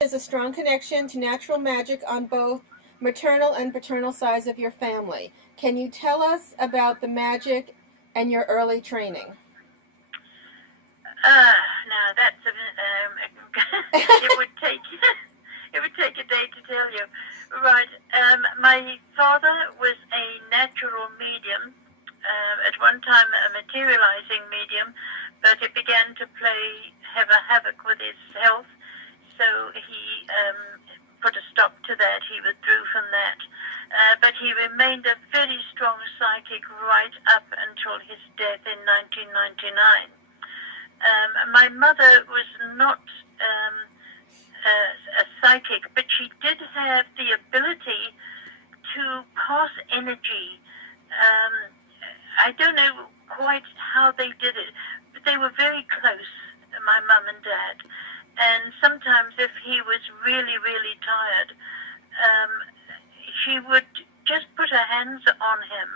Is a strong connection to natural magic on both maternal and paternal sides of your family. Can you tell us about the magic and your early training? Now that's it would take it would take a day to tell you. Right. My father was a natural medium. At one time, a materializing medium, but it began to have a havoc with his health. So he put a stop to that. He withdrew from that. But he remained a very strong psychic right up until his death in 1999. My mother was not a psychic, but she did have the ability to pass energy. I don't know quite how they did it, but they were very close, my mum and dad. And sometimes if he was really, really tired, she would just put her hands on him,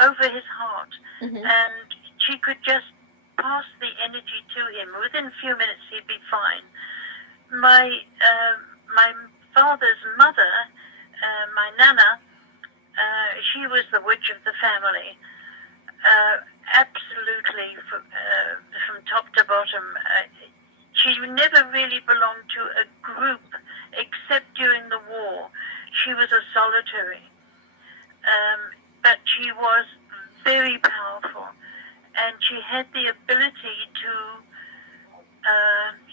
over his heart, and she could just pass the energy to him. Within a few minutes, he'd be fine. My father's mother, my nana, she was the witch of the family. Absolutely, from top to bottom. She never really belonged to a group except during the war. She was a solitary. But she was very powerful. And she had the ability to,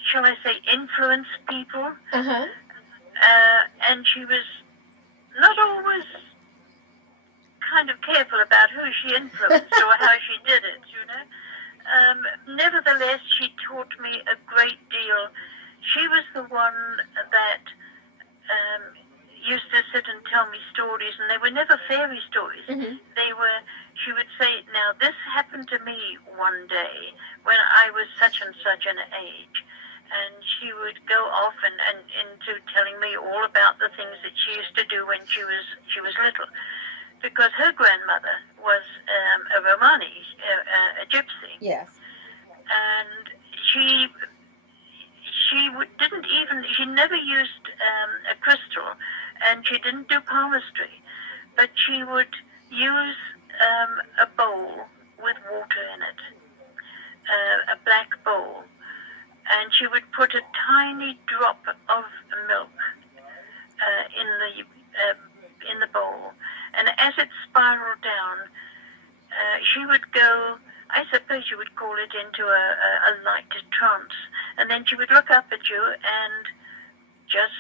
shall I say, influence people. And she was not always kind of careful about who she influenced or how she did it, you know. Nevertheless, she taught me a great deal. She was the one that used to sit and tell me stories, and they were never fairy stories. She would say, now this happened to me one day when I was such and such an age. And she would go off and into telling me all about the things that she used to do when she was little. Because her grandmother was a Romani, a gypsy. Yes. And she never used a crystal, and she didn't do palmistry, but she would use a bowl with water in it, a black bowl, and she would put a tiny drop of milk in the bowl. And as it spiraled down, she would go, I suppose you would call it, into a light trance. And then she would look up at you and just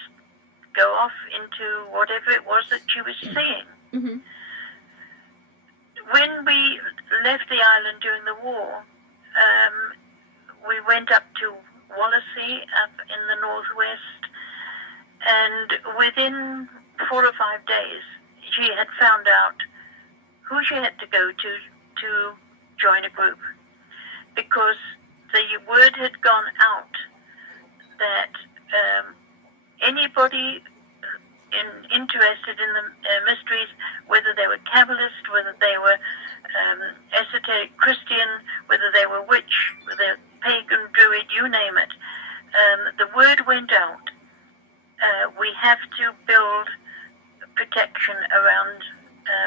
go off into whatever it was that she was seeing. When we left the island during the war, we went up to Wallasey, up in the northwest, and within 4 or 5 days, she had found out who she had to go to join a group, because the word had gone out that anybody interested in the mysteries, whether they were Kabbalist, whether they were esoteric Christian, whether they were witch, whether pagan, druid, you name it, the word went out. We have to build protection around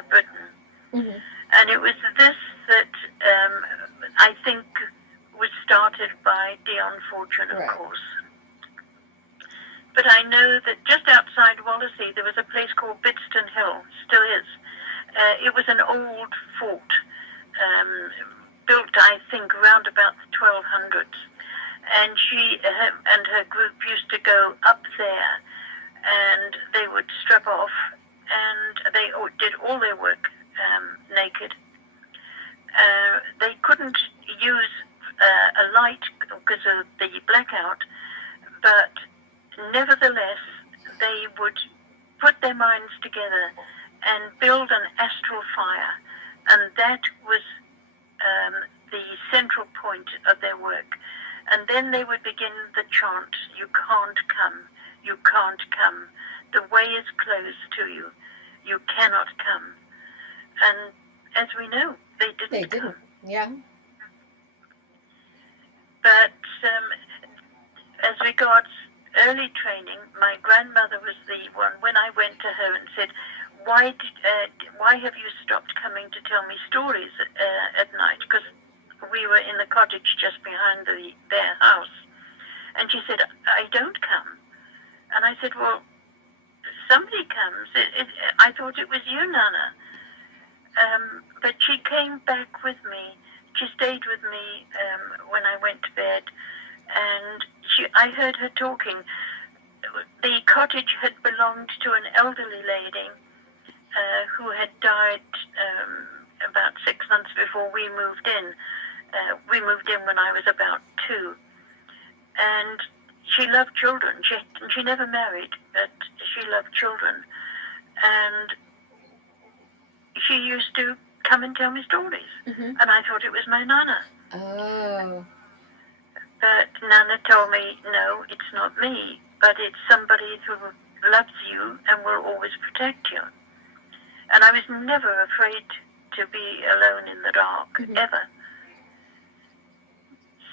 Britain. And it was this that I think was started by Dion Fortune, of course. But I know that just outside Wallasey there was a place called Bidston Hill, still is. It was an old fort, built, I think, around about the 1200s. And she and her group used to go up there, and they would strip off, and they did all their work naked. They couldn't use a light because of the blackout, but nevertheless, they would put their minds together and build an astral fire, and that was the central point of their work. And then they would begin the chant, "You can't come, you can't come. The way is closed to you. You cannot come." And as we know, they didn't come. Yeah. But as regards early training, my grandmother was the one, when I went to her and said, why have you stopped coming to tell me stories at night? Because we were in the cottage just behind their house. And she said, I don't come. And I said, well, somebody comes. I thought it was you, Nana. But she came back with me. She stayed with me when I went to bed. And I heard her talking. The cottage had belonged to an elderly lady who had died about 6 months before we moved in. We moved in when I was about 2. And she loved children. She never married, but she loved children. And she used to come and tell me stories. Mm-hmm. And I thought it was my Nana. Oh. But Nana told me, no, it's not me, but it's somebody who loves you and will always protect you. And I was never afraid to be alone in the dark, mm-hmm. ever.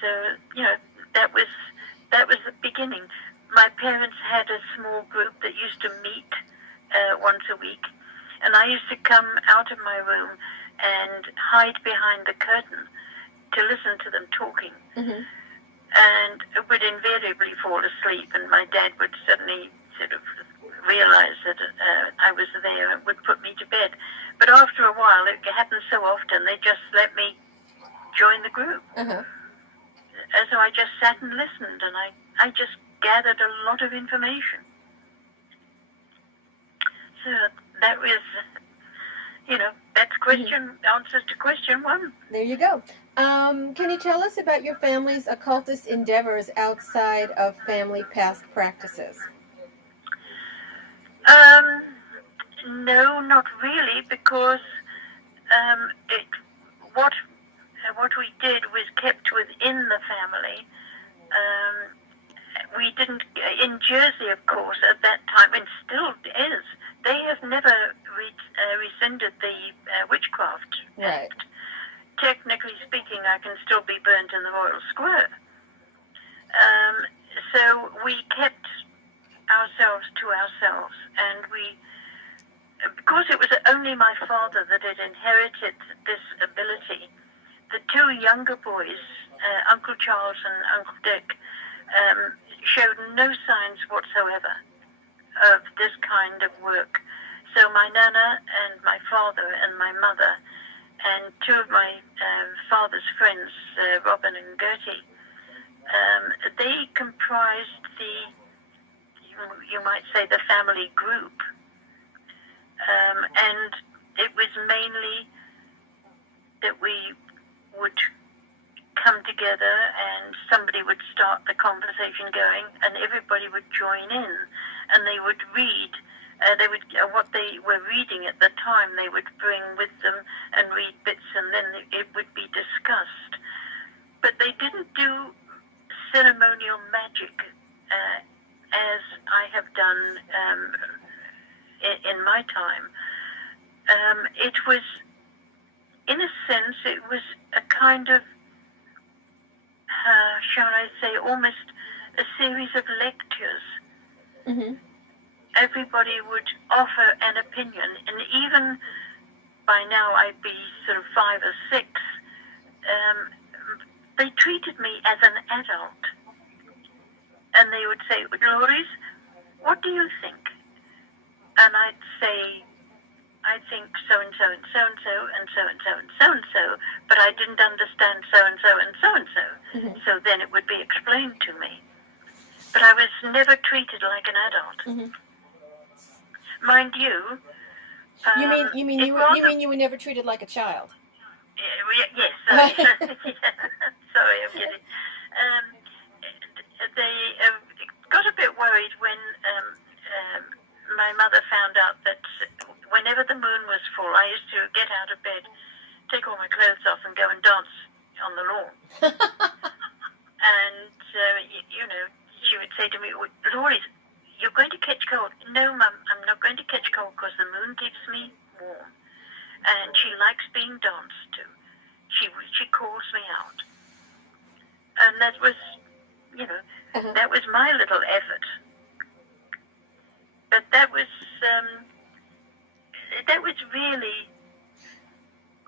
So, that was the beginning. My parents had a small group that used to meet once a week, and I used to come out of my room and hide behind the curtain to listen to them talking. Mm-hmm. And would invariably fall asleep, and my dad would suddenly sort of realize that I was there and would put me to bed. But after a while, it happened so often, they just let me join the group. Uh-huh. And so I just sat and listened, and I just gathered a lot of information. So that was, that's answers to question 1. There you go. Can you tell us about your family's occultist endeavors outside of family past practices? No, not really, because what we did was kept within the family. We didn't, in Jersey, of course, at that time, and still is, they have never rescinded the Witchcraft right. Act. Technically speaking, I can still be burnt in the Royal Square. So we kept ourselves to ourselves, and because it was only my father that had inherited this ability, the 2 younger boys, Uncle Charles and Uncle Dick, showed no signs whatsoever of this kind of work. So my Nana and my father and my mother and 2 of my father's friends, Robin and Gertie, they comprised you might say, the family group. And it was mainly that we would come together and somebody would start the conversation going and everybody would join in and they would read. What they were reading at the time, they would bring with them and read bits, and then it would be discussed. But they didn't do ceremonial magic as I have done in my time. It was, in a sense, it was a kind of, shall I say, almost a series of lectures. Mm-hmm. Everybody would offer an opinion, and even by now I'd be sort of 5 or 6, they treated me as an adult. And they would say, Dolores, what do you think? And I'd say, I think so-and-so and so-and-so and so-and-so and so-and-so, but I didn't understand so-and-so and so-and-so. Mm-hmm. So then it would be explained to me. But I was never treated like an adult. Mm-hmm. Mind you, you mean you were never treated like a child? Yes. Sorry, sorry, I'm kidding. They got a bit worried when my mother found out that whenever the moon was full, I used to get out of bed, take all my clothes off, and go and dance on the lawn. And she would say to me, "Dolores, you're going to catch cold." "No, Mum, I'm not going to catch cold because the moon keeps me warm. And she likes being danced to. She calls me out." And that was that was my little effort. But that was really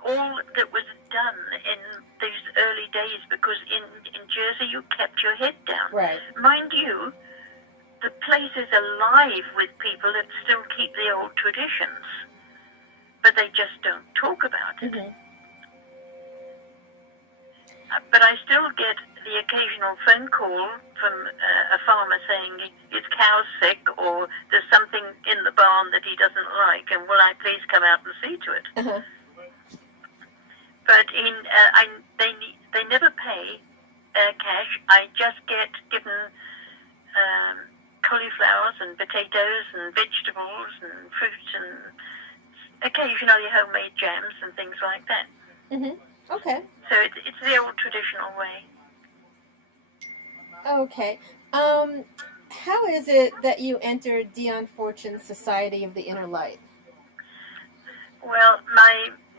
all that was done in these early days, because in Jersey you kept your head down. Right. Mind you, the place is alive with people that still keep the old traditions, but they just don't talk about it. Mm-hmm. But I still get the occasional phone call from a farmer saying his cow's sick, or there's something in the barn that he doesn't like, and will I please come out and see to it? Uh-huh. But they never pay cash. I just get given cauliflowers and potatoes and vegetables and fruit and occasionally homemade jams and things like that. Mm-hmm. Okay. So it's the old traditional way. Okay. How is it that you entered Dion Fortune's Society of the Inner Light? Well,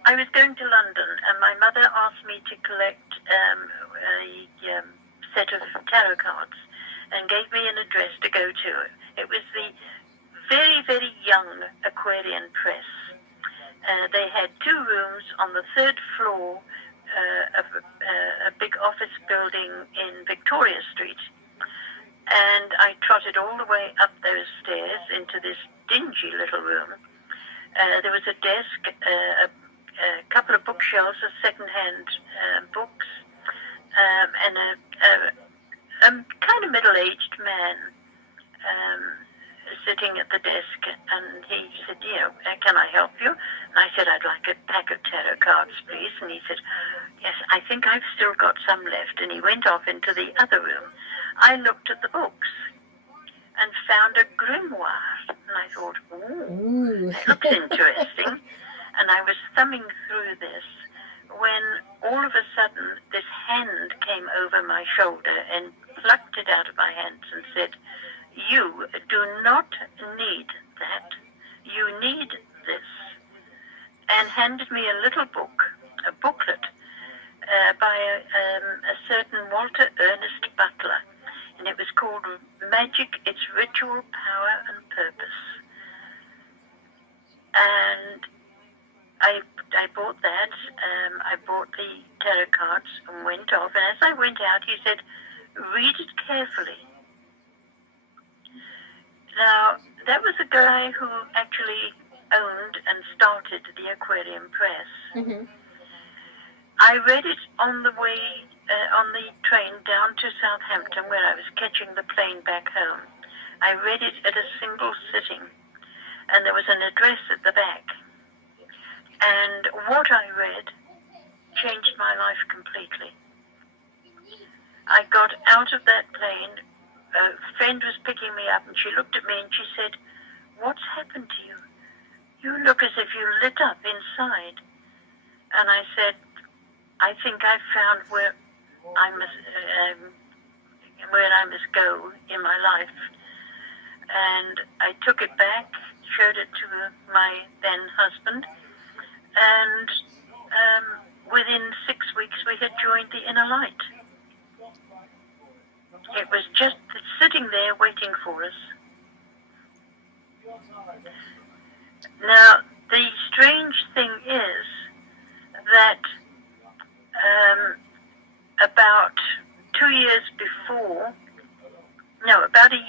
I was going to London, and my mother asked me to collect a set of tarot cards, and gave me an address to go to. It was the very, very young Aquarian Press. They had 2 rooms on the 3rd floor of a big office building in Victoria Street. And I trotted all the way up those stairs into this dingy little room. There was a desk, a couple of bookshelves of second-hand books, and a kind of middle-aged man sitting at the desk, and he said, can I help you? And I said, I'd like a pack of tarot cards, please. And he said, yes, I think I've still got some left. And he went off into the other room. I looked at the books and found a grimoire, and I thought, ooh, that looks interesting. And I was thumbing through this when all of a sudden this hand came over my shoulder and plucked it out of my hands and said, you do not need that. You need this. And handed me a little book, a booklet, by a certain Walter Ernest Butler. And it was called Magic, Its Ritual, Power and Purpose. And I bought that. I bought the tarot cards and went off. And as I went out, he said, read it carefully. Now, that was a guy who actually owned and started the Aquarium Press. Mm-hmm. I read it on the way, on the train down to Southampton, where I was catching the plane back home. I read it at a single sitting, and there was an address at the back. And what I read changed my life completely. I got out of that plane. A friend was picking me up, and she looked at me and she said, what's happened to you? You look as if you lit up inside. And I said, I think I've found where I must go in my life. And I took it back, showed it to my then husband, and within 6 weeks we had joined the Inner Light. It was just sitting there waiting for us. Now, the strange thing is that about a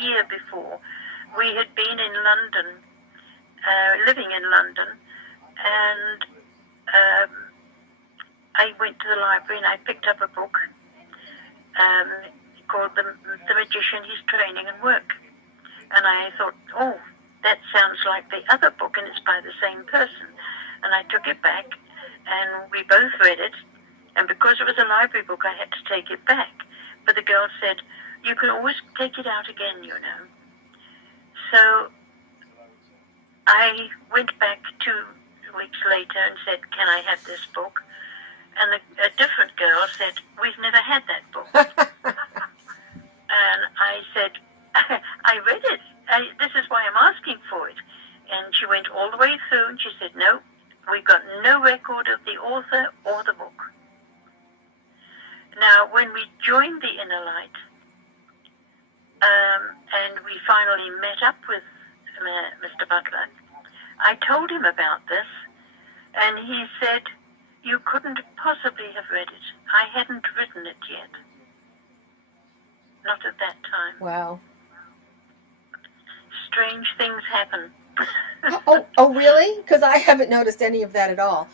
year before, we had been in London, living in London, and I went to the library and I picked up a book called The Magician, His Training and Work. And I thought, oh, that sounds like the other book, and it's by the same person. And I took it back, and we both read it. And because it was a library book, I had to take it back. But the girl said, you can always take it out again, you know. So I went back 2 weeks later and said, can I have this book? And a different girl said, we've never had that book. And I said, I read it. This is why I'm asking for it. And she went all the way through and she said, no, we've got no record of the author or the book. Now, when we joined the Inner Light, and we finally met up with Mr. Butler. I told him about this, and he said, "You couldn't possibly have read it. I hadn't written it yet. Not at that time." Wow. Strange things happen. Oh, really? Because I haven't noticed any of that at all.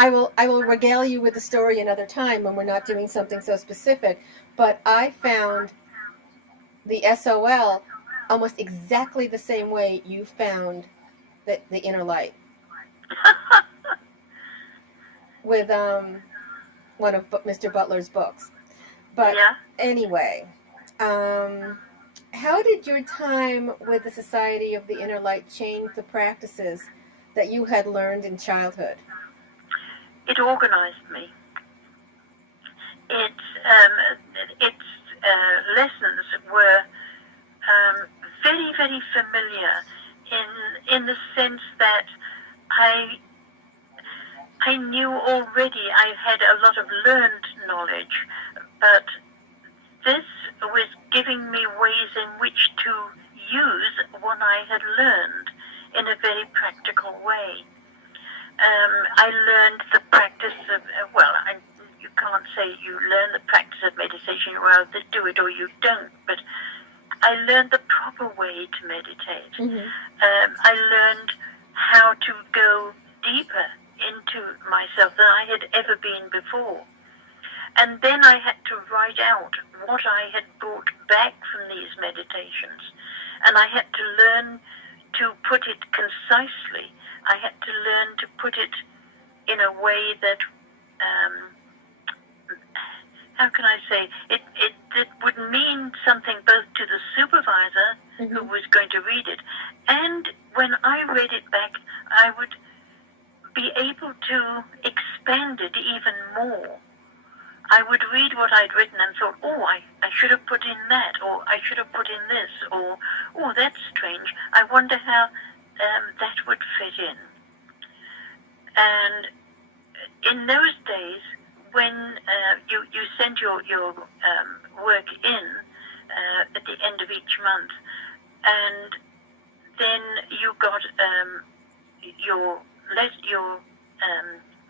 I will regale you with the story another time when we're not doing something so specific. But I found the SOL almost exactly the same way you found the inner light with one of Mr. Butler's books. But yeah. anyway, how did your time with the Society of the Inner Light change the practices that you had learned in childhood? It organized me. Its lessons were very, very familiar in the sense that I knew already. I had a lot of learned knowledge, but this was giving me ways in which to use what I had learned in a very practical way. I learned the practice of, you can't say you learn the practice of meditation, you either do it or you don't, but I learned the proper way to meditate. Mm-hmm. I learned how to go deeper into myself than I had ever been before. And then I had to write out what I had brought back from these meditations. And I had to learn to put it concisely. I had to learn to put it in a way that, how can I say, it would mean something both to the supervisor mm-hmm. who was going to read it, and when I read it back, I would be able to expand it even more. I would read what I'd written and thought, oh, I should have put in that, or I should have put in this, or, oh, that's strange. I wonder how that would fit in. And in those days, when you sent your work in at the end of each month, and then you got your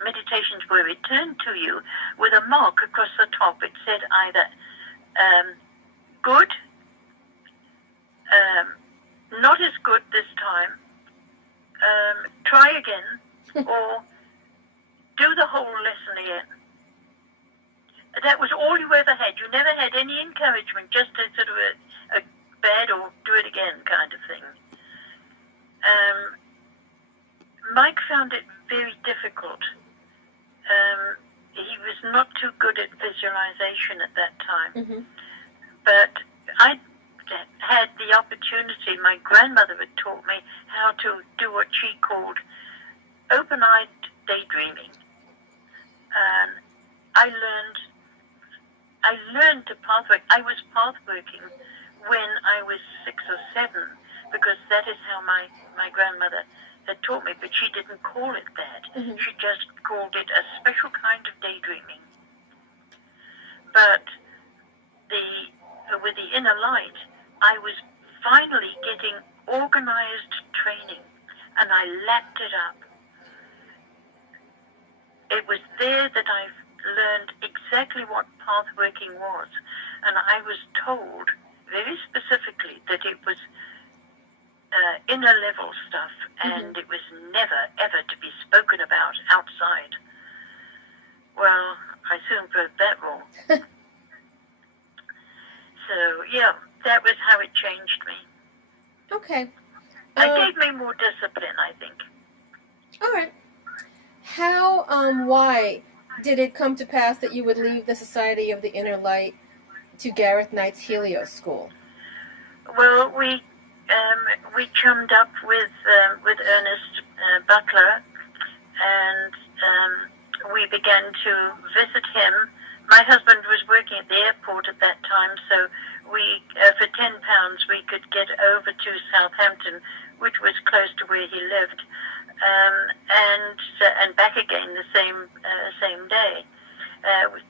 meditations were returned to you with a mark across the top. It said either good, not as good this time, try again, or do the whole lesson again. That was all you ever had. You never had any encouragement, just a sort of a bad or do it again kind of thing. Mike found it very difficult. He was not too good at visualization at that time. Mm-hmm. But I had the opportunity, my grandmother had taught me how to do what she called open-eyed daydreaming. I learned to pathwork. I was pathworking when I was 6 or 7, because that is how my grandmother had taught me, but she didn't call it that. Mm-hmm. She just called it a special kind of daydreaming. But with the inner light, I was finally getting organized training, and I lapped it up. It was there that I learned exactly what pathworking was, and I was told very specifically that it was inner level stuff, and it was never, ever to be spoken about outside. Well, I soon proved that wrong. So, yeah, that was how it changed me. Okay. It gave me more discipline, I think. All right. How, why did it come to pass that you would leave the Society of the Inner Light to Gareth Knight's Helios School? Well, we chummed up with Ernest Butler, and we began to visit him. My husband was working at the airport at that time, so we, for £10, we could get over to Southampton, which was close to where he lived, and back again the same day.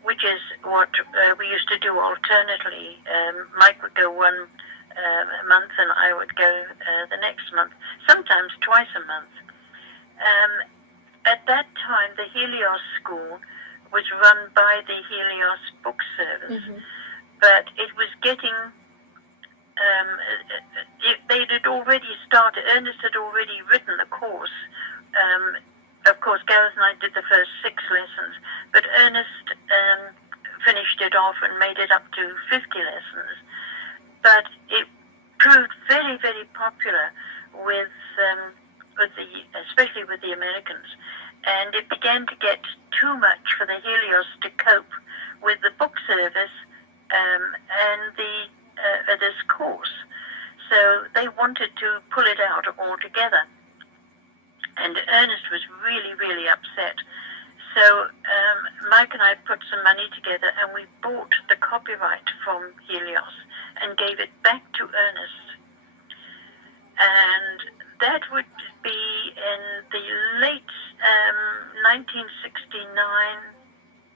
which is what we used to do alternately. Mike would go one month and I would go the next month, sometimes twice a month. At that time, the Helios School was run by the Helios Book Service, but it was getting, they had already started, Ernest had already written the course. Of course, Gareth and I did the first 6 lessons, but Ernest finished it off and made it up to 50 lessons. But it proved very, very popular with especially with the Americans. And it began to get too much for the Helios to cope with the book service and this course. So they wanted to pull it out altogether. And Ernest was really, really upset. So Mike and I put some money together and we bought the copyright from Helios and gave it back to Ernest. And that would be in the late 1969,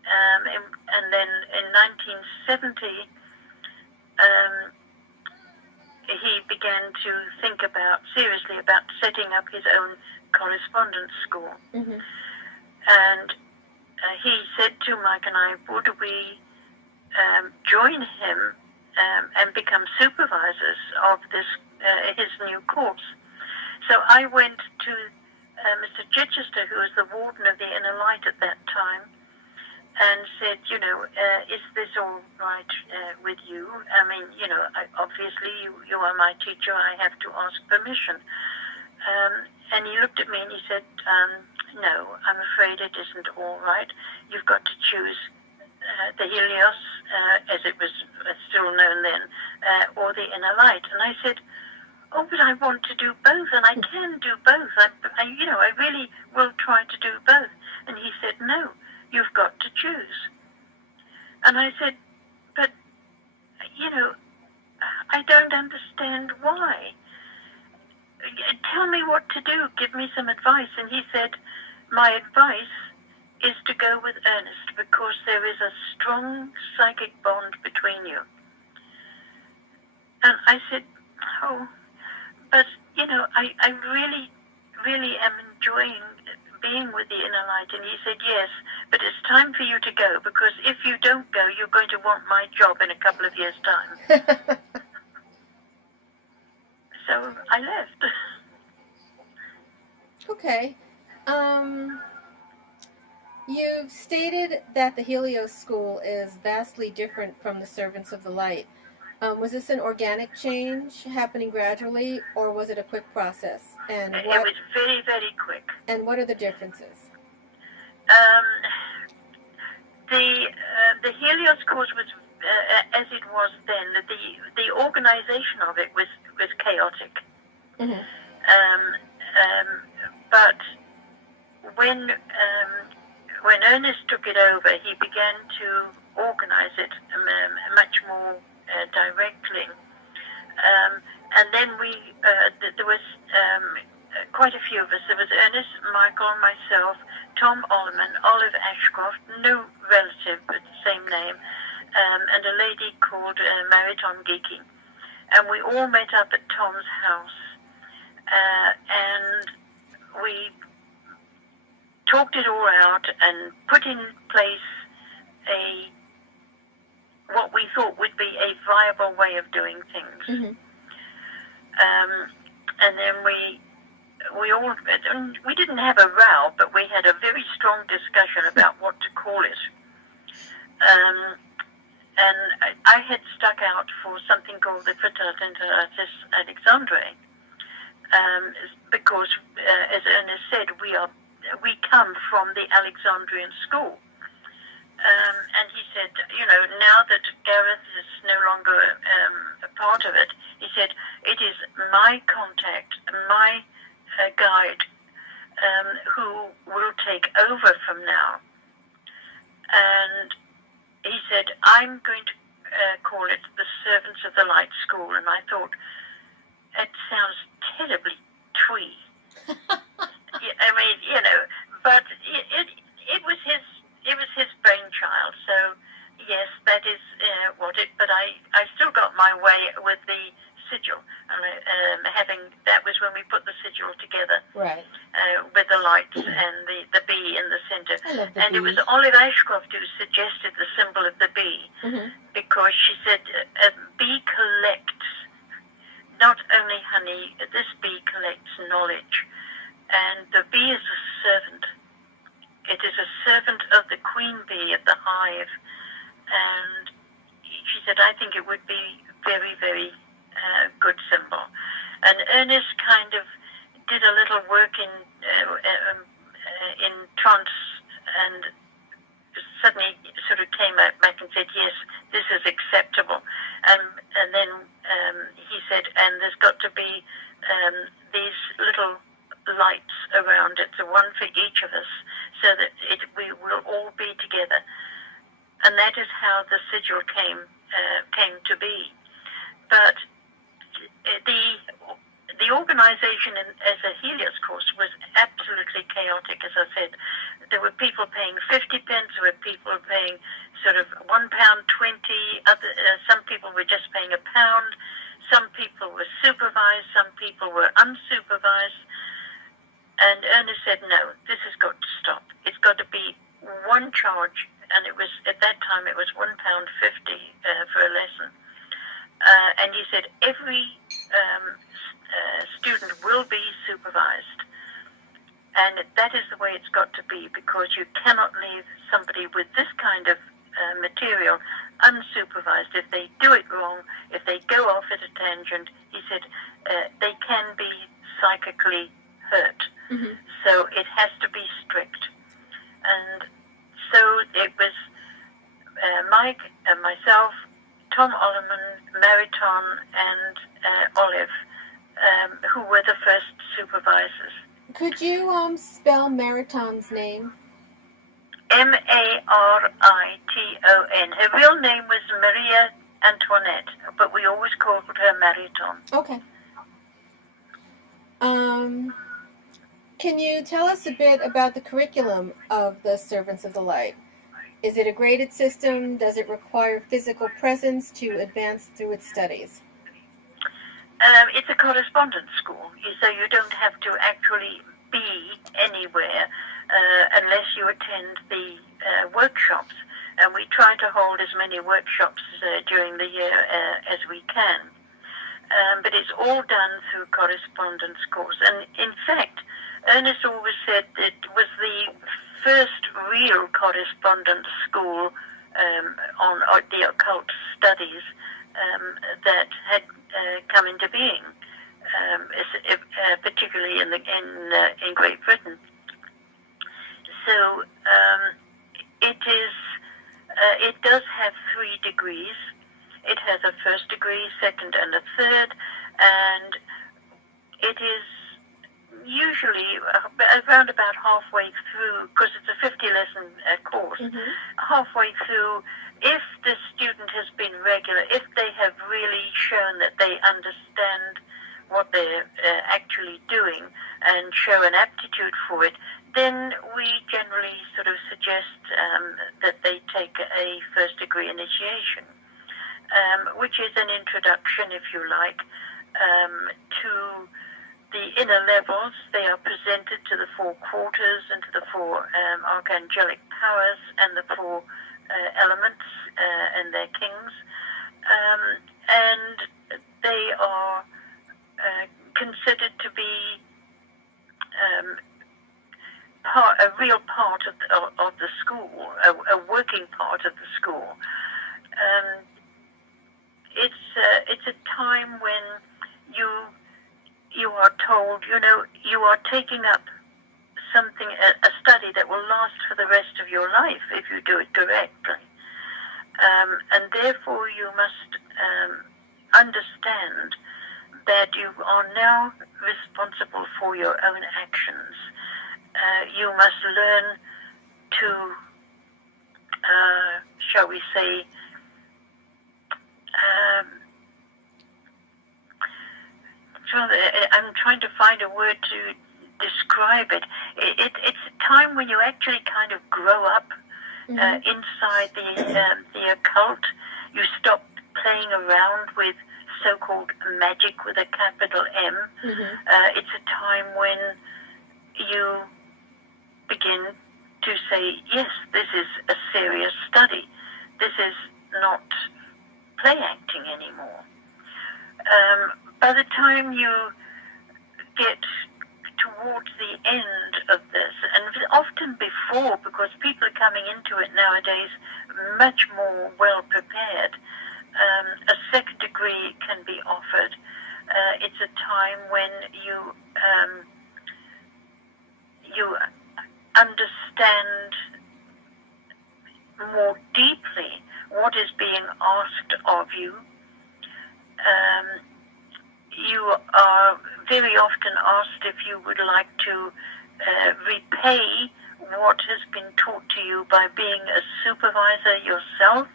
and then in 1970, he began to think seriously about setting up his own correspondence school. And he said to Mike and I, would we join him and become supervisors of his new course? So I went to Mr. Chichester, who was the warden of the Inner Light at that time, and said, is this all right with you? I mean, obviously you are my teacher, I have to ask permission. And he looked at me and he said, no, I'm afraid it isn't all right. You've got to choose the Helios, as it was still known then, or the Inner Light. And I said, oh, but I want to do both, and I can do both. I really will try to do both. And he said, no, you've got to choose. And I said, but, I don't understand why. Tell me what to do. Give me some advice. And he said, my advice is to go with Ernest because there is a strong psychic bond between you. And I said, oh, but, I really, really am enjoying being with the Inner Light. And he said, yes, but it's time for you to go because if you don't go, you're going to want my job in a couple of years' time. So I left. Okay. You've stated that the Helios School is vastly different from the Servants of the Light. Was this an organic change happening gradually, or was it a quick process? And it was very, very quick. And what are the differences? The Helios course was, as it was then, the organization of it was chaotic. But when Ernest took it over, he began to organize it much more directly. And then there was quite a few of us. There was Ernest, Michael, myself, Tom Ollerman, Olive Ashcroft, no relative but the same name, and a lady called Mariton Geeky. And we all met up at Tom's house, and we talked it all out and put in place what we thought would be a viable way of doing things. And then we didn't have a row, but we had a very strong discussion about what to call it. And I had stuck out for something called the Fraternitas Alexandrae, because, as Ernest said, we come from the Alexandrian school. And he said, now that Gareth is no longer a part of it, he said, it is my contact, my guide, who will take over from now. And he said, I'm going to call it the Servants of the Light School. And I thought, it sounds terribly twee. I mean, but it was his brainchild. something. That was when we put the sigil together. Right. With the lights and the bee in the center. I love the and bee. It was Olive Ashcroft who suggested the symbol of the bee, because she said a bee collects not only honey, this bee collects knowledge. And the bee is a servant. It is a servant of the queen bee of the hive. And she said, I think it would be very, very good symbol. And Ernest kind of did a little work in trance, and suddenly sort of came back and said, yes, this is acceptable. And then he said, and there's got to be these little lights around it, so one for each of us, so that we will all be together. And that is how the sigil came to be. But the organization as a Helios course was absolutely chaotic, as I said. There were people paying 50 pence, there were people paying sort of £1.20, some people were just paying £1, some people were supervised, some people were unsupervised. And Ernest said, no, this has got to stop. It's got to be one charge, and it was, at that time, it was £1.50 for a lesson. And he said, every student will be supervised. And that is the way it's got to be, because you cannot leave somebody with this kind of material unsupervised. If they do it wrong, if they go off at a tangent, he said, they can be psychically hurt. So it has to be strict. And so it was Mike and myself, Tom Ollerman, Mariton, and Olive, who were the first supervisors. Could you spell Mariton's name? Mariton. Her real name was Maria Antoinette, but we always called her Mariton. Okay. Can you tell us a bit about the curriculum of the Servants of the Light? Is it a graded system? Does it require physical presence to advance through its studies? It's a correspondence school, so you don't have to actually be anywhere unless you attend the workshops. And we try to hold as many workshops during the year as we can. But it's all done through correspondence course. And in fact, Ernest always said it was the first real correspondence school on the occult studies that had come into being, particularly in Great Britain. So it does have 3 degrees. It has a first degree, second, and a third, and it is usually around about halfway through, because it's a 50-lesson course, halfway through, if the student has been regular, if they have really shown that they understand what they're actually doing and show an aptitude for it, then we generally sort of suggest that they take a first degree initiation, which is an introduction, if you like, to the inner levels. They are presented to the 4 quarters and to the 4 archangelic powers and the 4 elements and their kings. And they are considered to be a real part of the school, a working part of the school. It's a time when you are told, you are taking up something, a study that will last for the rest of your life if you do it correctly. And therefore you must understand that you are now responsible for your own actions. You must learn to, shall we say, I'm trying to find a word to describe it. It's a time when you actually kind of grow up inside the occult. You stop playing around with so-called magic with a capital M. It's a time when you begin to say, yes, this is a serious study. This is not play acting anymore. By the time you get towards the end of this, and often before, because people are coming into it nowadays much more well prepared, a second degree can be offered. It's a time when you understand more deeply what is being asked of you. You are very often asked if you would like to repay what has been taught to you by being a supervisor yourself,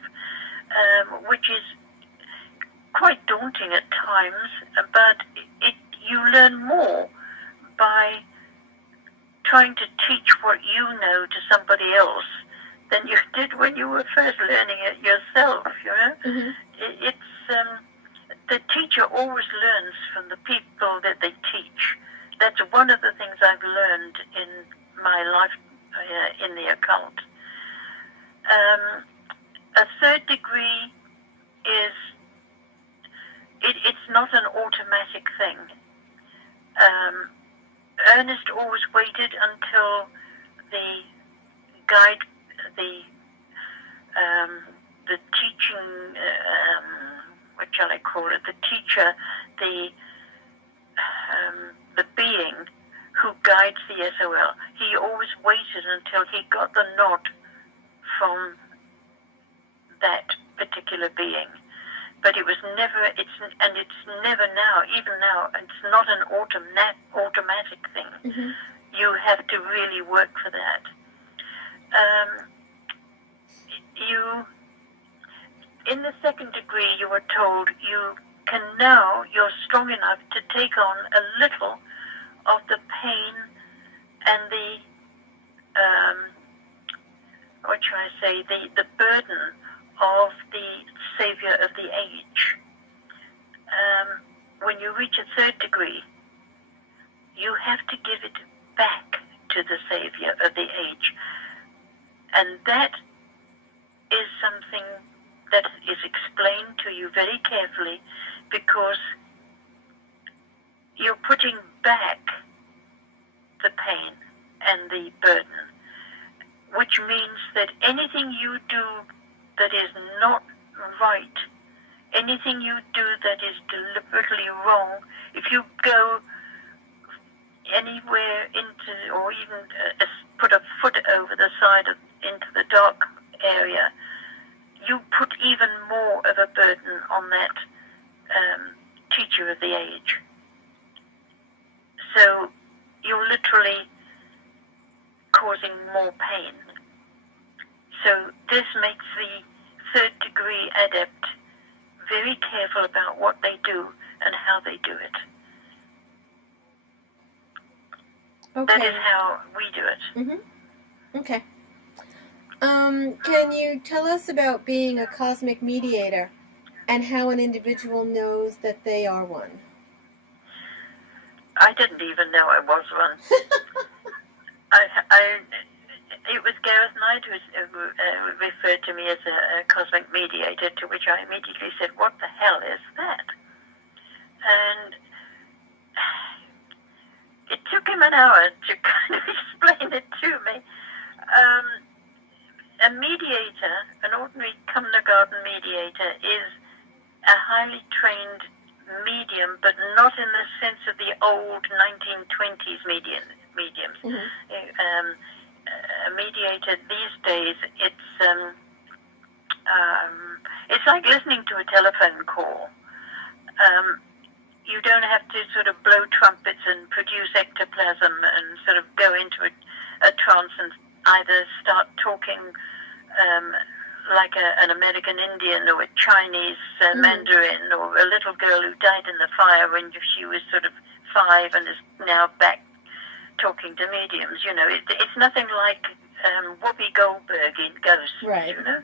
which is quite daunting at times, but you learn more by trying to teach what you know to somebody else than you did when you were first learning it yourself, you know? The teacher always learns from the people that they teach. That's one of the things I've learned in my life in the occult. A third degree is, it's not an automatic thing. Ernest always waited until the guide, the teaching, what shall I call it? The teacher, the being who guides the SOL. He always waited until he got the nod from that particular being. But it was never, it's never now, even now, it's not an automatic thing. You have to really work for that. In the second degree, you were told you can now, you're strong enough to take on a little of the pain and the, what shall I say, the burden of the savior of the age. When you reach a third degree, you have to give it back to the savior of the age. And that is something that is explained to you very carefully, because you're putting back the pain and the burden, which means that anything you do that is not right, anything you do that is deliberately wrong, if you go anywhere into, or even put a foot over the side into the dark area, you put even more of a burden on that teacher of the age. So you're literally causing more pain. So this makes the third degree adept very careful about what they do and how they do it. Okay. That is how we do it. Okay. Can you tell us about being a cosmic mediator and how an individual knows that they are one? I didn't even know I was one. It was Gareth Knight who referred to me as a cosmic mediator, to which I immediately said, what the hell is that? And it took him an hour to kind of explain it to me. A mediator, an ordinary kindergarten mediator, is a highly trained medium, but not in the sense of the old 1920s mediums. A mediator these days, it's like listening to a telephone call. You don't have to sort of blow trumpets and produce ectoplasm and sort of go into a trance and either start talking like an American Indian or a Chinese Mandarin, or a little girl who died in the fire when she was sort of 5 and is now back talking to mediums. You know, it's nothing like Whoopi Goldberg in Ghosts, right. you know.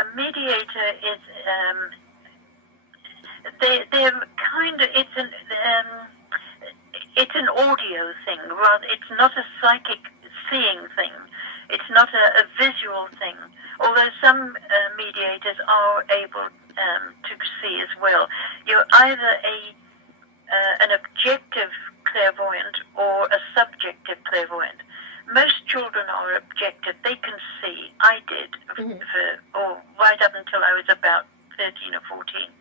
A mediator is they're kind of it's an audio thing, rather. It's not a psychic seeing thing. It's not a visual thing. Although some mediators are able to see as well. You're either an objective clairvoyant or a subjective clairvoyant. Most children are objective. They can see. I did, or right up until I was about 13 or 14.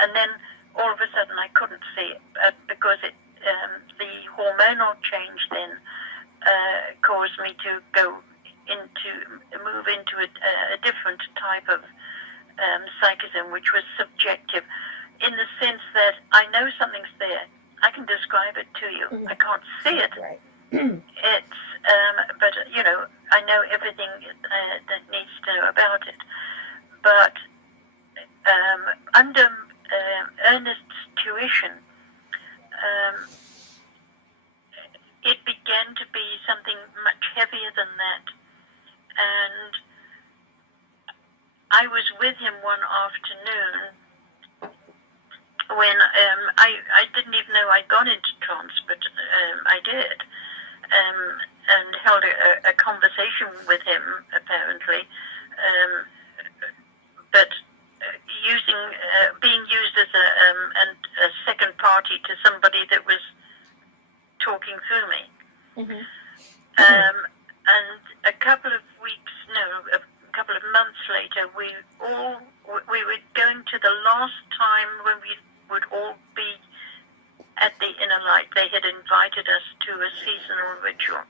And then all of a sudden I couldn't see because the hormonal change then caused me to move into a different type of psychism, which was subjective, in the sense that I know something's there. I can describe it to you. I can't see it. Right. It's, but I know everything that needs to know about it. But under Ernest's tuition, it began to be something much heavier than that. And I was with him one afternoon when I didn't even know I'd gone into trance, but I did, and held a conversation with him, apparently, but being used as a second party to somebody that was talking through me. Mm-hmm. And a couple of months later, we were going to the last time when we would all be at the inner light. They had invited us to a seasonal ritual,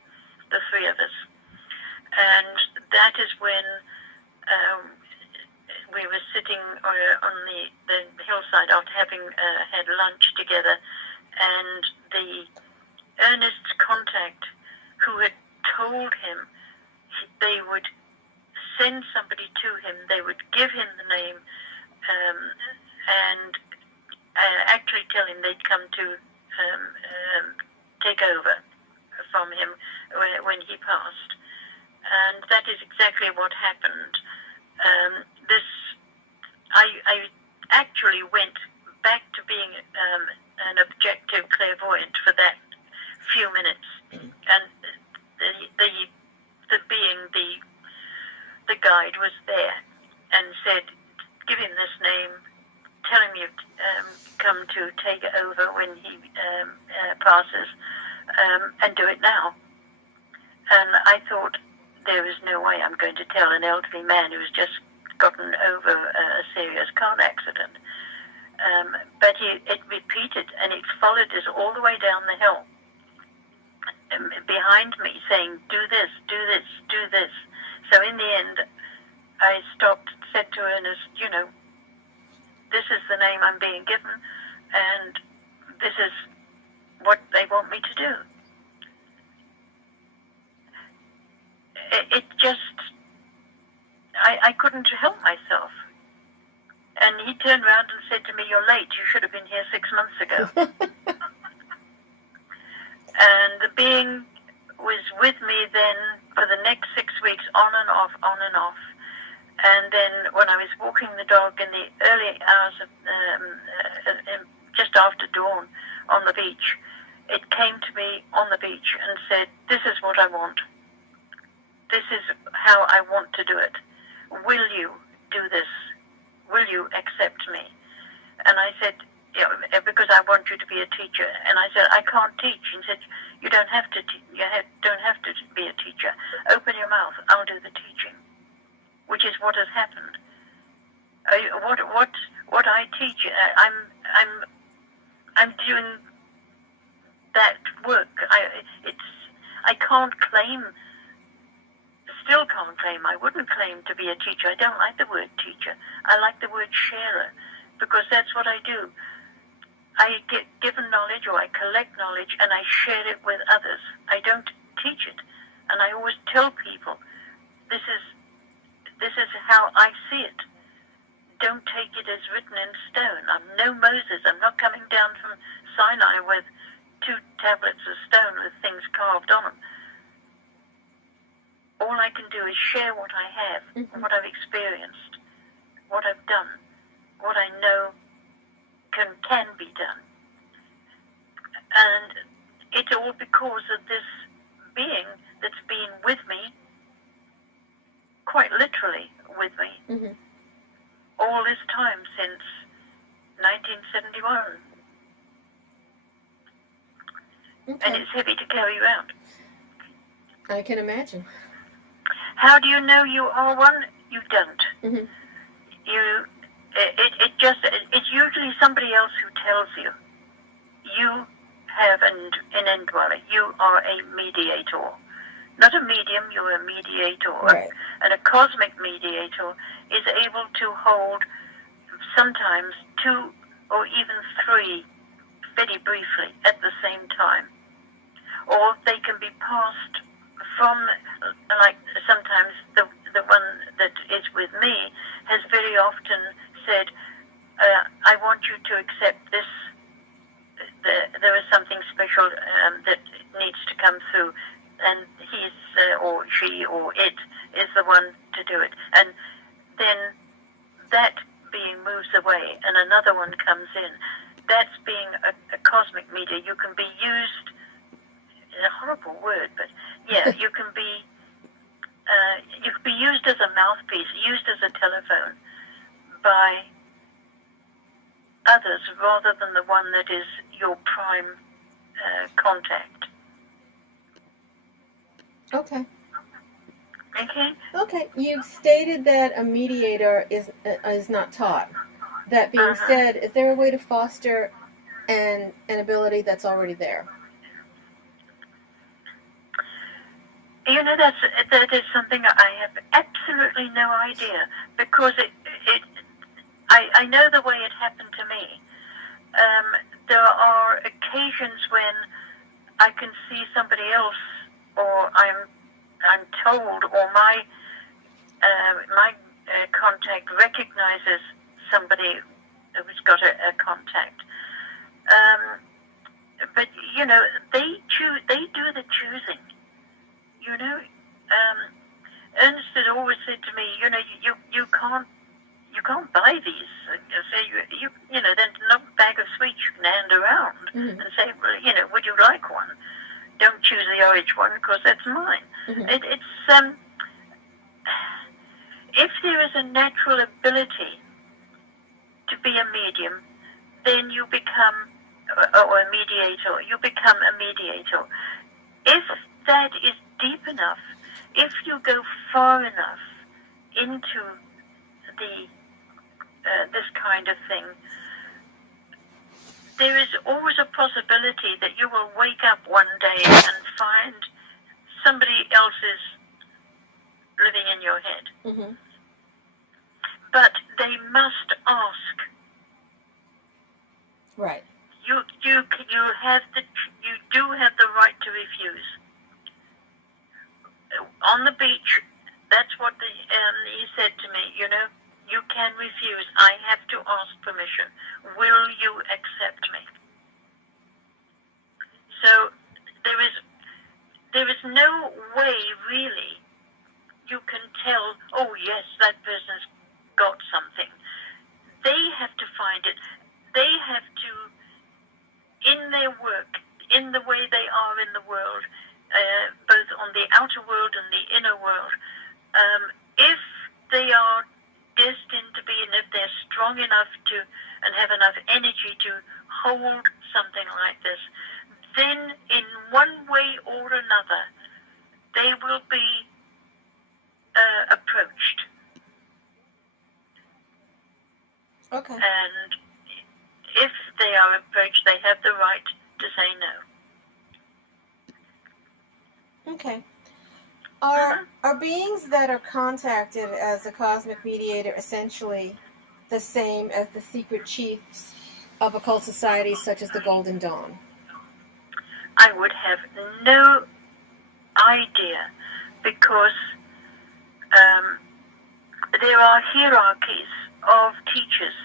the three of us. And that is when we were sitting on the hillside after having had lunch together, and the Ernest's contact, who had told him they would send somebody to him, they would give him the name, and actually tell him they'd come to take over from him when he passed. And that is exactly what happened. I actually went back to being an objective clairvoyant for that few minutes, and the being, the guide was there and said, give him this name, tell him you've come to take over when he passes, and do it now. And I thought, there is no way I'm going to tell an elderly man who's just gotten over a serious car accident. But it repeated, and it followed us all the way down the hill, behind me, saying, do this, do this, do this. So in the end, I stopped, said to Ernest, this is the name I'm being given, and this is what they want me to do. It just, I couldn't help myself. And he turned around and said to me, you're late, you should have been here 6 months ago. And the being was with me then for the next 6 weeks, on and off, on and off. And then when I was walking the dog in the early hours of, just after dawn on the beach, it came to me on the beach and said, this is what I want. This is how I want to do it. Will you do this? Will you accept me? And I said, because I want you to be a teacher. And I said, I can't teach. He said, you don't have to. Don't have to be a teacher. Open your mouth. I'll do the teaching. Which is what has happened. What I teach, I'm doing that work. I can't claim. Still can't claim. I wouldn't claim to be a teacher. I don't like the word teacher. I like the word sharer, because that's what I do. I get given knowledge, or I collect knowledge, and I share it with others. I don't teach it. And I always tell people, this is how I see it. Don't take it as written in stone. I'm no Moses. I'm not coming down from Sinai with 2 tablets of stone with things carved on them. All I can do is share what I have, what I've experienced. what I've done, what I know can be done. And it's all because of this being that's been with me, quite literally with me, Mm-hmm. all this time since 1971. Okay. And it's heavy to carry around. I can imagine. How do you know you are one? You don't. Mm-hmm. It's usually somebody else who tells you. You have an indweller. You are a mediator. Not a medium, you're a mediator. Right. And a cosmic mediator is able to hold sometimes 2 or even 3 very briefly at the same time. Or they can be passed from, like sometimes the one that is with me has very often said, I want you to accept this. There is something special that needs to come through, and he's or she or it is the one to do it. And then that being moves away, and another one comes in. That's being a cosmic media. You can be used. A horrible word, but yeah, you can be used as a mouthpiece, used as a telephone by others rather than the one that is your prime contact. Okay. Okay. Okay. You've stated that a mediator is not taught. That being said, is there a way to foster an ability that's already there? You know, that is something I have absolutely no idea, because I know the way it happened to me. There are occasions when I can see somebody else, or I'm told, or my contact recognizes somebody who's got a contact. But you know, they do the choosing. You know, Ernest had always said to me, you know, you can't buy these. So you know, there's no bag of sweets you can hand around Mm-hmm. and say, well, you know, would you like one? Don't choose the orange one because that's mine. Mm-hmm. It's if there is a natural ability to be a medium, then you become, or a mediator. You become a mediator. If that is deep enough, if you go far enough into the this kind of thing, there is always a possibility that you will wake up one day and find somebody else is living in your head. Mm-hmm. But they must ask. Right. You do have the right to refuse. On the beach, that's what he said to me. You know, you can refuse. I have to ask permission. Will you accept me? So there is no way really you can tell. Oh yes, that person's got something. They have to find it. They have to, in their work, in the way they are in the world, both on the outer world and the inner world, if they are destined to be, and if they're strong enough to, and have enough energy to hold something like this, then in one way or another, they will be approached. Okay. And if they are approached, they have the right to say no. Okay. Are beings that are contacted as a cosmic mediator essentially the same as the secret chiefs of occult societies such as the Golden Dawn? I would have no idea, because there are hierarchies of teachers,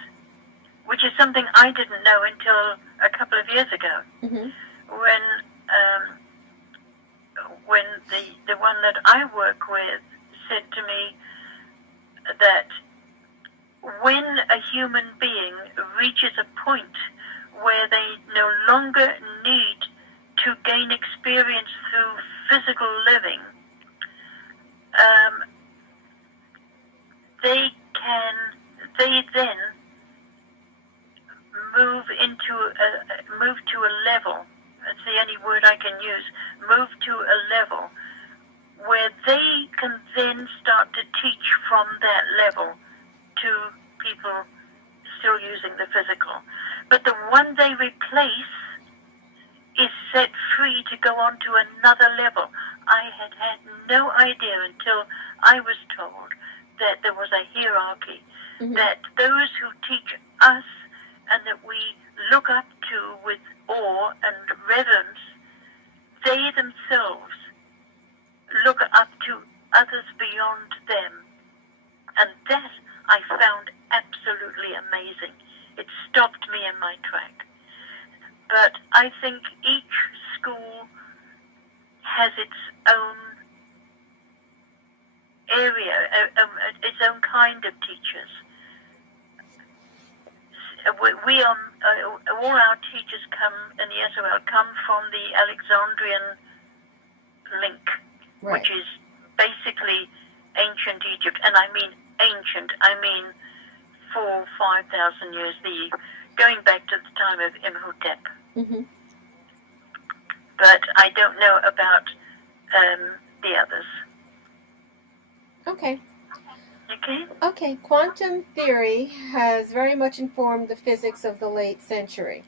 which is something I didn't know until a couple of years ago, Mm-hmm. when the one that I work with said to me that when a human being reaches a point where they no longer need to gain experience through physical living, they then move to a level. That's the only word I can use. Move to a level where they can then start to teach from that level to people still using the physical. But the one they replace is set free to go on to another level. I had no idea until I was told that there was a hierarchy, that those who teach us and that we look up to with awe and reverence, they themselves look up to others beyond them. And that I found absolutely amazing. It stopped me in my track. But I think each school has its own area, its own kind of teachers. We are, all our teachers come in the SOL come from the Alexandrian link, Right. which is basically ancient Egypt. And I mean ancient, I mean 4,000-5,000 years, going back to the time of Imhotep. Mm-hmm. But I don't know about the others. Okay. Okay? Okay, quantum theory has very much informed the physics of the late century.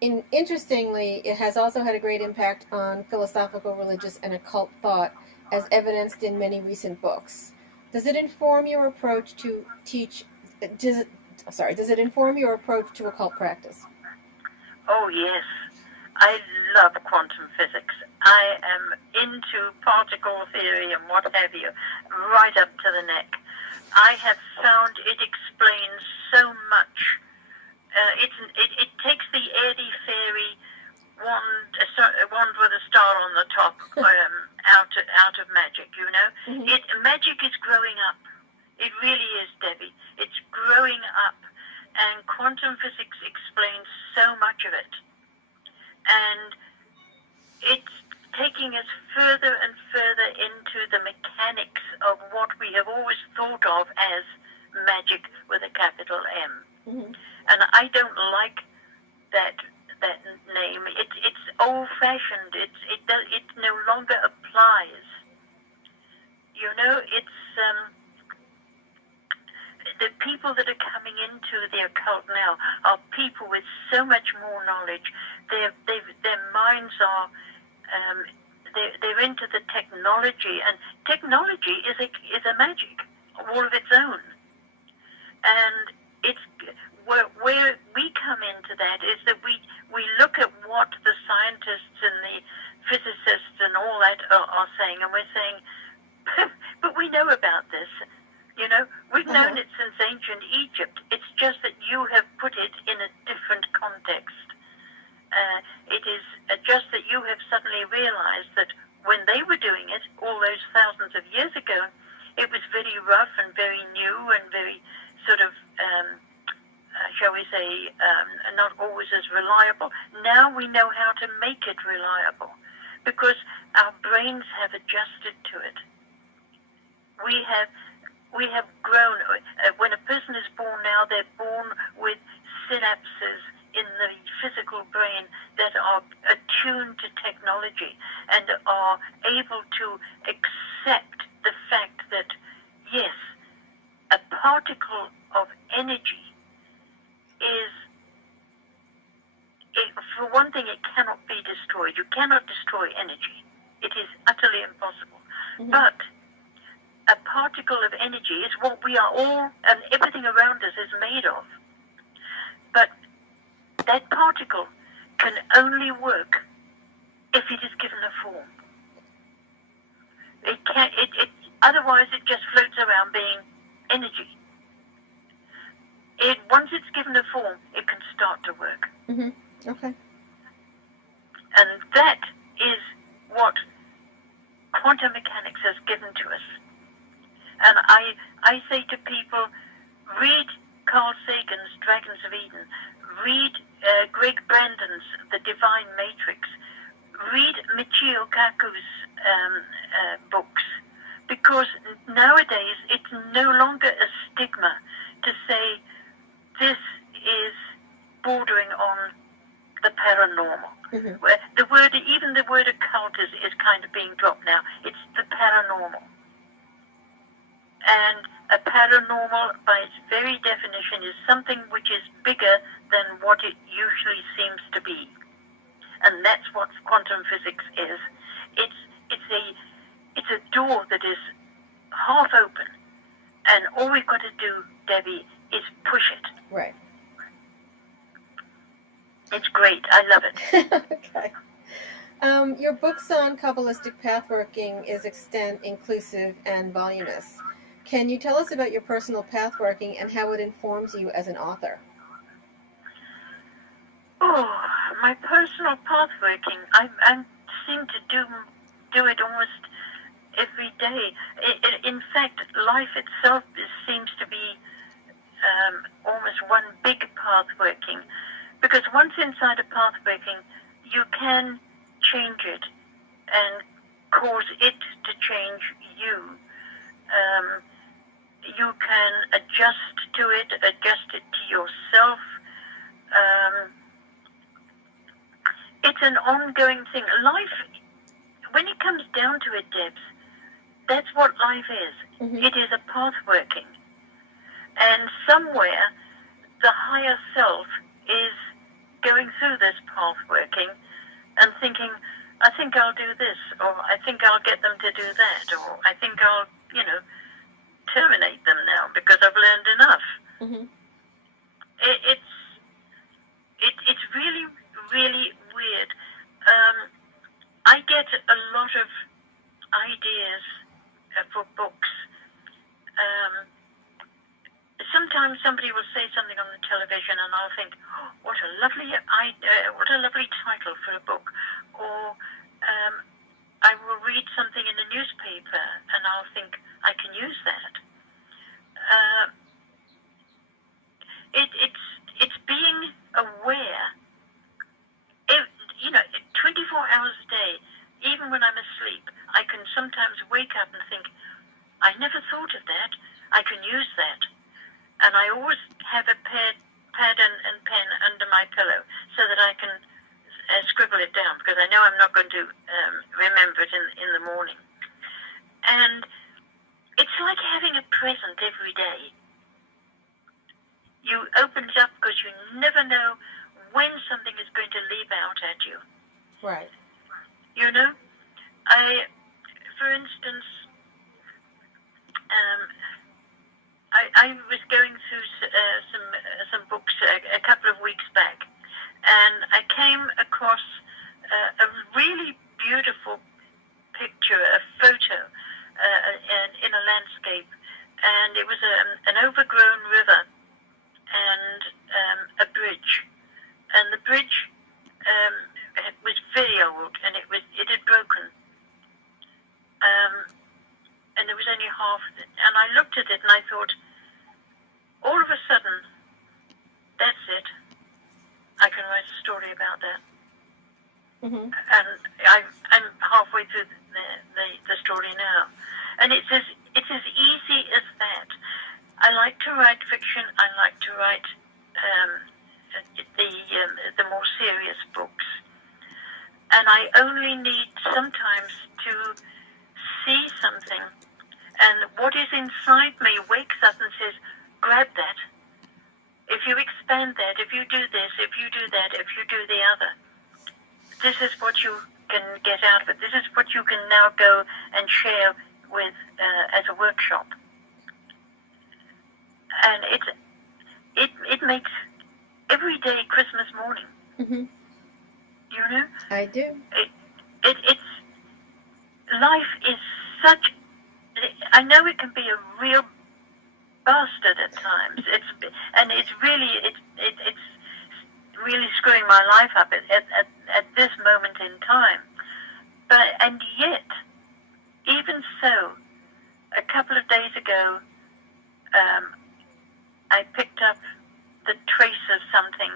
Interestingly, it has also had a great impact on philosophical, religious, and occult thought, as evidenced in many recent books. Does it inform your approach to does it inform your approach to occult practice? Oh, yes. I love quantum physics. I am into particle theory and what have you, right up to the neck. I have found it explains so much. It takes the airy-fairy wand with a star on the top out of magic, you know. Mm-hmm. Magic is growing up. It really is, Debbie. It's growing up. And quantum physics explains so much of it. And it's taking us further and further into the mechanics of what we have always thought of as magic with a capital M. Mm-hmm. And I don't like that name. It's old-fashioned. It no longer applies. You know, it's the people that are coming into the occult now are people with so much more knowledge. Their minds are they're into the technology, and technology is a magic all of its own. And it's where we come into that is that we look at what the scientists and the physicists and all that are saying, and we're saying, but we know about this. You know, we've known it since ancient Egypt. It's just that you have put it in a different context. It is just that you have suddenly realized that when they were doing it all those thousands of years ago, it was very rough and very new and very sort of, shall we say, not always as reliable. Now we know how to make it reliable because our brains have adjusted to it. We have grown. When a person is born now, they're born with synapses in the physical brain that are attuned to technology and are able to accept the fact that, yes, a particle of energy for one thing, it cannot be destroyed. You cannot destroy energy. It is utterly impossible. Mm-hmm. But a particle of energy is what we are all, and everything around us is made of. But that particle can only work if it is given a form. Otherwise it just floats around being energy. Once it's given a form, it can start to work. Mm-hmm. Okay. And that is what quantum mechanics has given to us. And I say to people, read Carl Sagan's Dragons of Eden. Read Greg Brandon's The Divine Matrix. Read Michio Kaku's books. Because nowadays it's no longer a stigma to say this is bordering on the paranormal. Mm-hmm. Even the word occult is kind of being dropped now. It's the paranormal. And a paranormal, by its very definition, is something which is bigger than what it usually seems to be. And that's what quantum physics is. It's a door that is half open, and all we've got to do, Debbie, is push it. Right. It's great. I love it. Okay. Your books on Kabbalistic pathworking is extent, inclusive, and voluminous. Can you tell us about your personal pathworking and how it informs you as an author? Oh, my personal pathworking. I seem to do it almost every day. In fact, life itself seems to be almost one big pathworking. Because once inside a pathworking, you can change it and cause it to change you. You can adjust to it, adjust it to yourself. It's an ongoing thing. Life, when it comes down to it, Debs, that's what life is. Mm-hmm. It is a pathworking. And somewhere, the higher self is going through this pathworking and thinking, I think I'll do this, or I think I'll get them to do that, or I think I'll, terminate them now because I've learned enough. Mm-hmm. It's really, really weird. I get a lot of ideas for books. Sometimes somebody will say something on the television, and I'll think, oh, what a lovely title for a book. Or I will read something in the newspaper, and I'll think, I can use that. It's being aware. 24 hours a day, even when I'm asleep, I can sometimes wake up and think, I never thought of that. I can use that. And I always have a pad and pen under my pillow so that I can scribble it down, because I know I'm not going to remember it in the morning. And it's like having a present every day. You open it up because you never know when something is going to leap out at you. Right. For instance, I was going through some books a couple of weeks back, and I came across a really beautiful picture, a photo in a landscape, and it was an overgrown river and a bridge, and the bridge was very old, and it had broken, and there was only half of it. And I looked at it and I thought, all of a sudden, that's it. I can write a story about that. Mm-hmm. And I'm halfway through the story now, and it's as easy as that. I like to write fiction. I like to write the more serious books, and I only need sometimes to see something, and what is inside me wakes up and says, grab that. If you expand that, if you do this, if you do that, if you do the other, this is what you can get out of it. This is what you can now go and share with as a workshop. And it makes every day Christmas morning. Mm-hmm. You know? I do. It's life is such. I know it can be a real bastard at times. It's really screwing my life up at this moment in time. And yet, even so, a couple of days ago, I picked up the trace of something,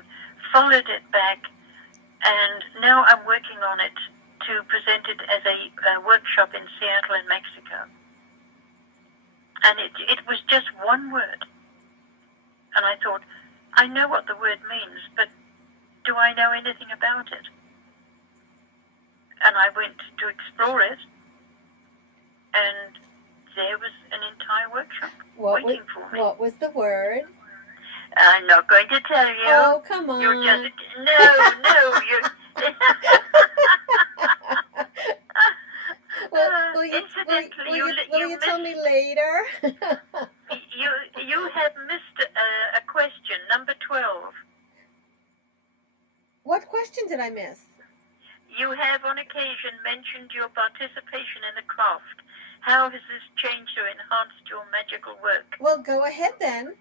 followed it back, and now I'm working on it to present it as a workshop in Seattle in Mexico. And it was just one word. And I thought, I know what the word means, but do I know anything about it? And I went to explore it, and there was an entire workshop waiting for me. What was the word? I'm not going to tell you. Oh, come on. You're just... No, you're... Will you tell me later? You have missed a question, number 12. What question did I miss? You have on occasion mentioned your participation in the craft. How has this changed or enhanced your magical work? Well, go ahead then.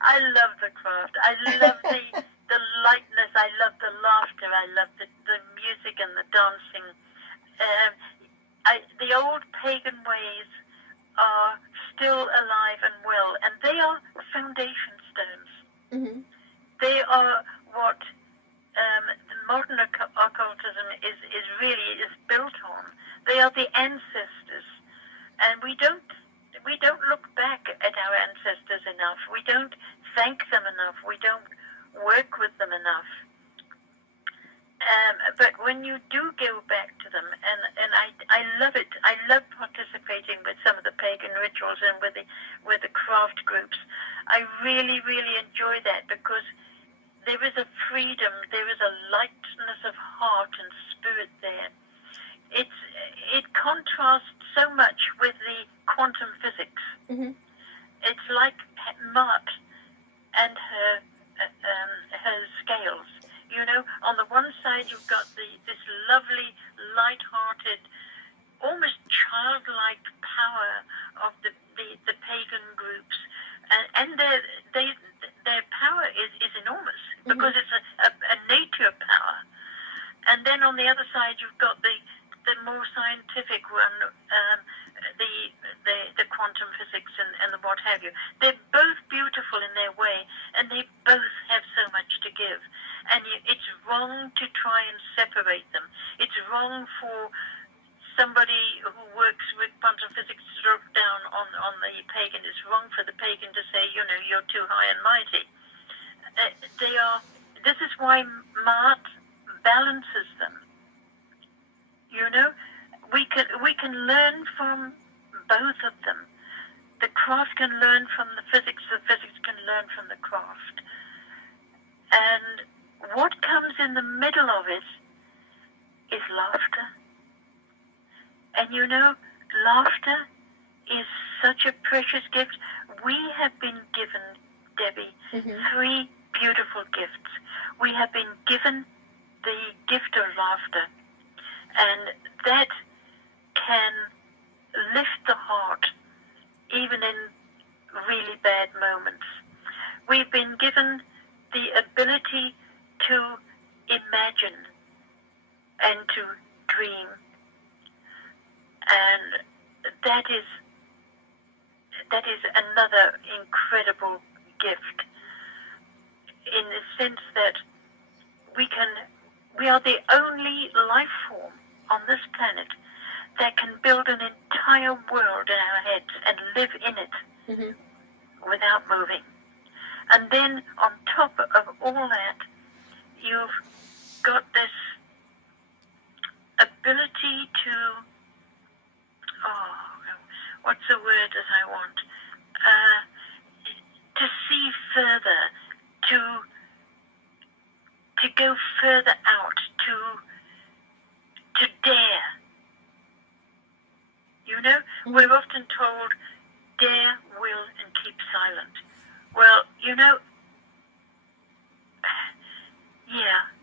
I love the craft. I love the lightness. I love the laughter. I love the music and the dancing. The old pagan ways are still alive and well, and they are foundation stones. Mm-hmm. They are what the modern occultism is really built on. They are the ancestors, and we don't look back at our ancestors enough. We don't thank them enough. We don't work with them enough. But when you do go back to them, and I love it. I love participating with some of the pagan rituals and with the craft groups. I really, really enjoy that because there is a freedom, there is a lightness of heart and spirit there. It contrasts so much with the quantum physics. Mm-hmm. It's like Mart and her scales. You know, on the one side you've got this lovely, light-hearted, almost childlike power of the pagan groups, and their power is enormous because it's a nature power. And then on the other side you've got the more scientific one, the quantum physics and the what have you. They're both beautiful in their way, and they both have so much to give. And it's wrong to try and separate them. It's wrong for somebody who works with quantum physics to look down on the pagan. It's wrong for the pagan to say, you're too high and mighty. This is why Mart balances them. We can learn from both of them. The craft can learn from the physics can learn from the craft. And what comes in the middle of it is laughter. And laughter is such a precious gift. We have been given, Debbie, 3 beautiful gifts. We have been given the gift of laughter, and that can lift the heart even in really bad moments. We've been given the ability to imagine and to dream, and that is another incredible gift, in the sense that we are the only life form on this planet that can build an entire world in our heads and live in it without moving. And then on top of all that, you've got this ability to, what's the word that I want? To see further, to go further out, to dare. We're often told, dare, will, and keep silent. Well,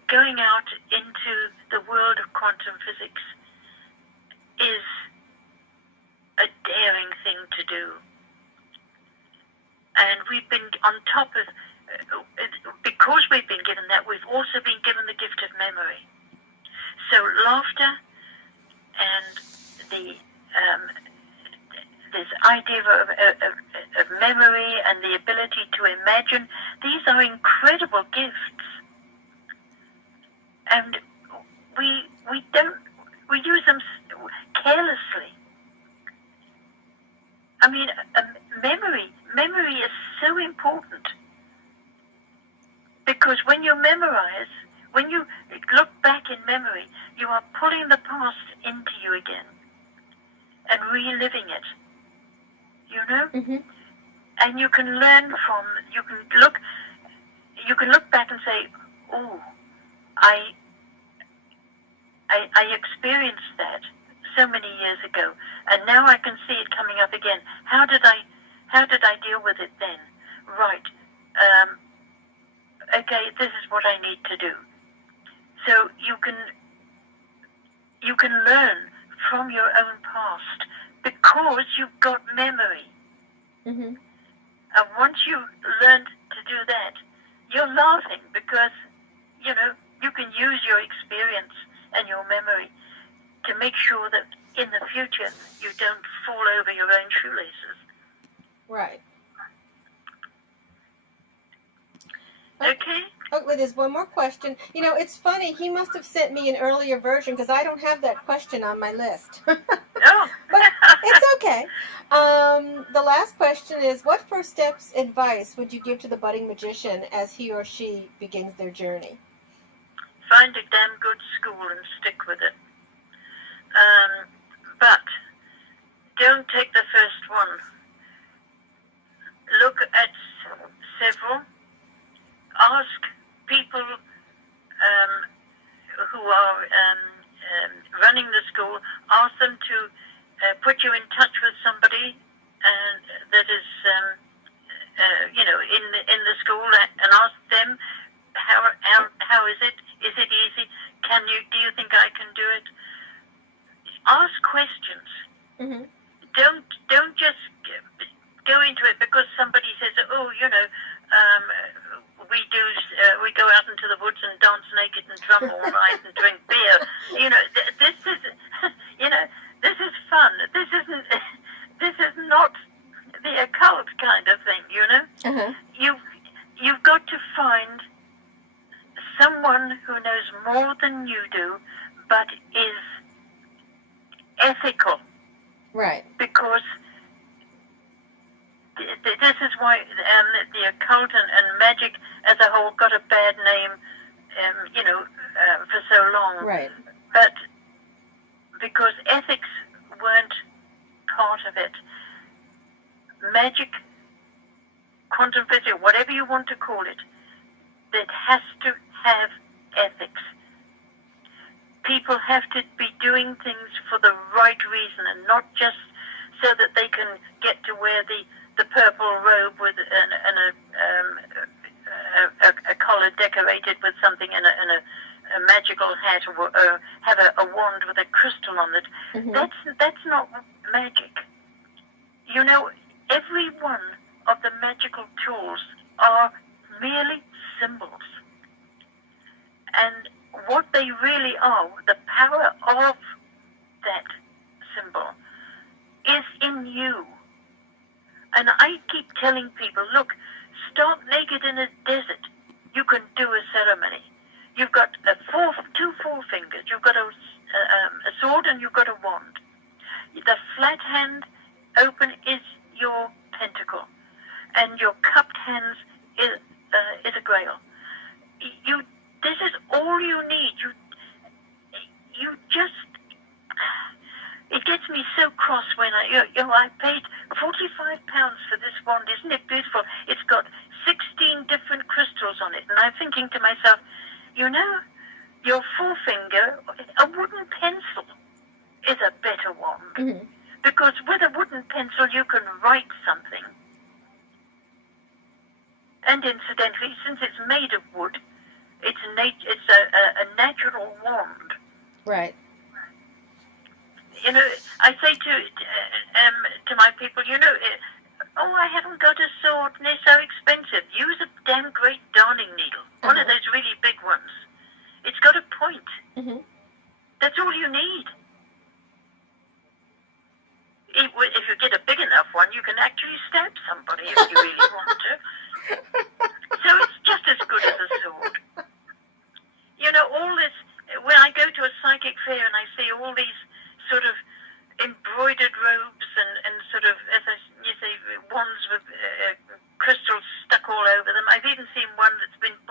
going out into the world of quantum physics is a daring thing to do. And we've been on top of, because we've been given that, we've also been given the gift of memory. So laughter and this idea of memory gifts, and we use them carelessly. I mean, memory is so important, because when you memorize, when you look back in memory, you are pulling the past into you again and reliving it. You know, and you can learn from. You can look back and say, "Oh, I experienced that so many years ago, and now I can see it coming up again. How did I deal with it then? Right. Okay, this is what I need to do." So you can learn from your own past because you've got memory. And once you learn to do that, you're laughing because you can use your experience and your memory to make sure that in the future you don't fall over your own shoelaces. Right. Okay? Okay, there's one more question. It's funny. He must have sent me an earlier version because I don't have that question on my list. Oh. But it's okay. The last question is, what first steps advice would you give to the budding magician as he or she begins their journey? Find a damn good school and stick with it. But don't take the first one. Look at several. Ask people who are running the school. Ask them to put you in touch with somebody that is, in the school, and ask them how is it? Is it easy? Do you think I can do it? Ask questions. Don't just go into it because somebody says, "Oh, we go out into the woods and dance naked and drum all night and drink beer." This is fun. This is not the occult kind of thing. You've got to find someone who knows more than you do, but is ethical. Right. Because this is why the occult and magic as a whole got a bad name, for so long. Right. But because ethics weren't part of it, magic, quantum physics, whatever you want to call it, it has to have ethics. People have to be doing things for the right reason and not just so that they can get to wear the purple robe with a collar decorated with something and a magical hat, or have a wand with a crystal on it. That's not magic. Every one of the magical tools are merely symbols. And what they really are, the power of that symbol, is in you. And I keep telling people, look, start naked in a desert. You can do a ceremony. You've got two forefingers. You've got a sword and you've got a wand. The flat hand open is your pentacle, and your cupped hands is a grail. This is all you need. You just. It gets me so cross when I paid £45 for this wand. Isn't it beautiful? It's got 16 different crystals on it, and I'm thinking to myself, your forefinger, a wooden pencil, is a better wand, because with a wooden pencil you can write something. And incidentally, since it's made of wood, it's a natural wand. Right. I say to my people, oh, I haven't got a sword, and they're so expensive. Use a damn great darning needle, one of those really big ones. It's got a point. That's all you need. If you get a big enough one, you can actually stab somebody if you really want to. So it's just as good as a sword.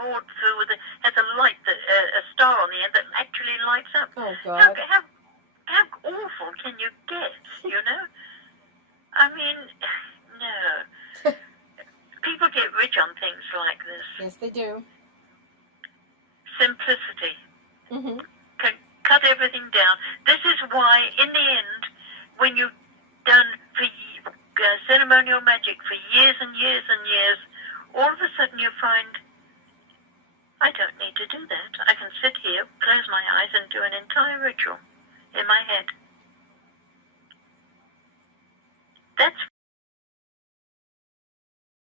board has a light that a star on the end that actually lights up. Oh God. How awful can you get? You know. I mean, no. People get rich on things like this. Yes, they do. Simplicity. Mm-hmm. Cut everything down. This is why, in the end, when you've done ceremonial magic for years and years and years, all of a sudden you find, I don't need to do that. I can sit here, close my eyes, and do an entire ritual in my head. That's